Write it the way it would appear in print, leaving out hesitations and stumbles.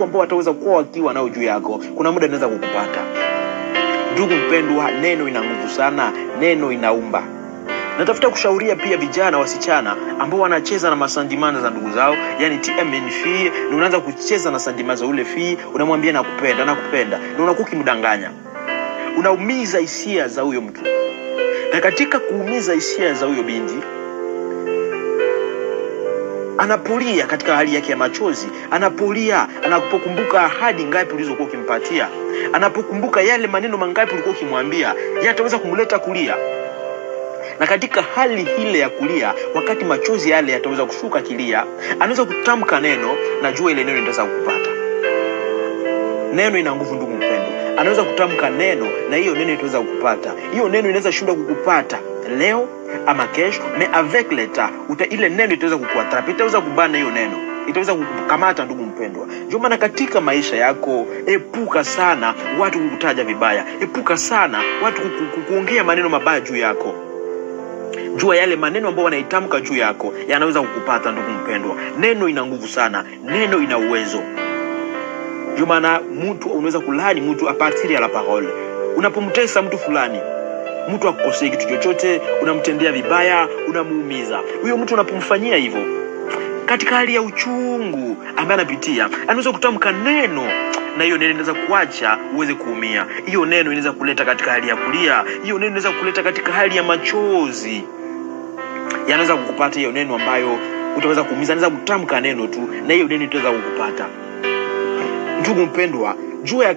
ambao wataweza kuwa wakiwa nao juu yako, kuna muda inaweza kukupata. Ndugu mpendwa, neno ina nguvu sana, neno inaumba. Natafuta kushauria pia vijana wasichana ambao wanacheza na masandimana za ndugu zao, yani TMNF, na unaanza kucheza na sandimana za ule fi, unamwambia nakupenda, na unakuwa ukimdanganya. Unaumiza hisia za huyo mtu. Na katika kuumiza hisia za huyo binti, anapolia katika hali yake ya machozi, anapolia anapokumbuka ahadi ngapi ulizokuwa ukimpatia, anapokumbuka yale maneno mangapi ulikuwa ukimwambia, yataweza kumleta kulia. Na katika hali ile ya kulia, wakati machozi yale yataweza kushuka kilia, anaweza kutamka neno, na jua ile neno litaweza kukupata. Neno ina nguvu ndugu mpendwa. Anaweza kutamka neno na hiyo neno itaweza kukupata. Hiyo neno inaweza shindwa kukupata leo ama kesho, mais avec l'état ile neno itaweza kukuatrapa, itaweza kubana hiyo neno, itaweza kukukamata ndugu mpendwa. Ndio maana katika maisha yako, epuka sana watu kukutaja vibaya, epuka sana watu kuongea maneno mabaya juu yako. Jua yale maneno ambayo wanaitamka juu yako yanaweza kukupata ndugu mpendwa. Neno ina nguvu sana, neno ina uwezo. Ndio maana mtu unaweza kulani mtu a partir ya la parole. Unapomtesa mtu fulani, mtu akukosea kitu chochote, unamtendea vibaya, unamuumiza. Huyo mtu unapomfanyia hivyo, katika hali ya uchungu ambaye anapitia, anaweza kutamka neno, na hiyo neno inaweza kuacha uweze kuumia. Hiyo neno inaweza kuleta katika hali ya kulia, hiyo neno inaweza kuleta katika hali ya machozi. Yanaweza kukupata hiyo neno ambayo utaweza kuumiza, anaweza kutamka neno tu, na hiyo neno itaweza kukupata. Ndugu mpendwa, jua ya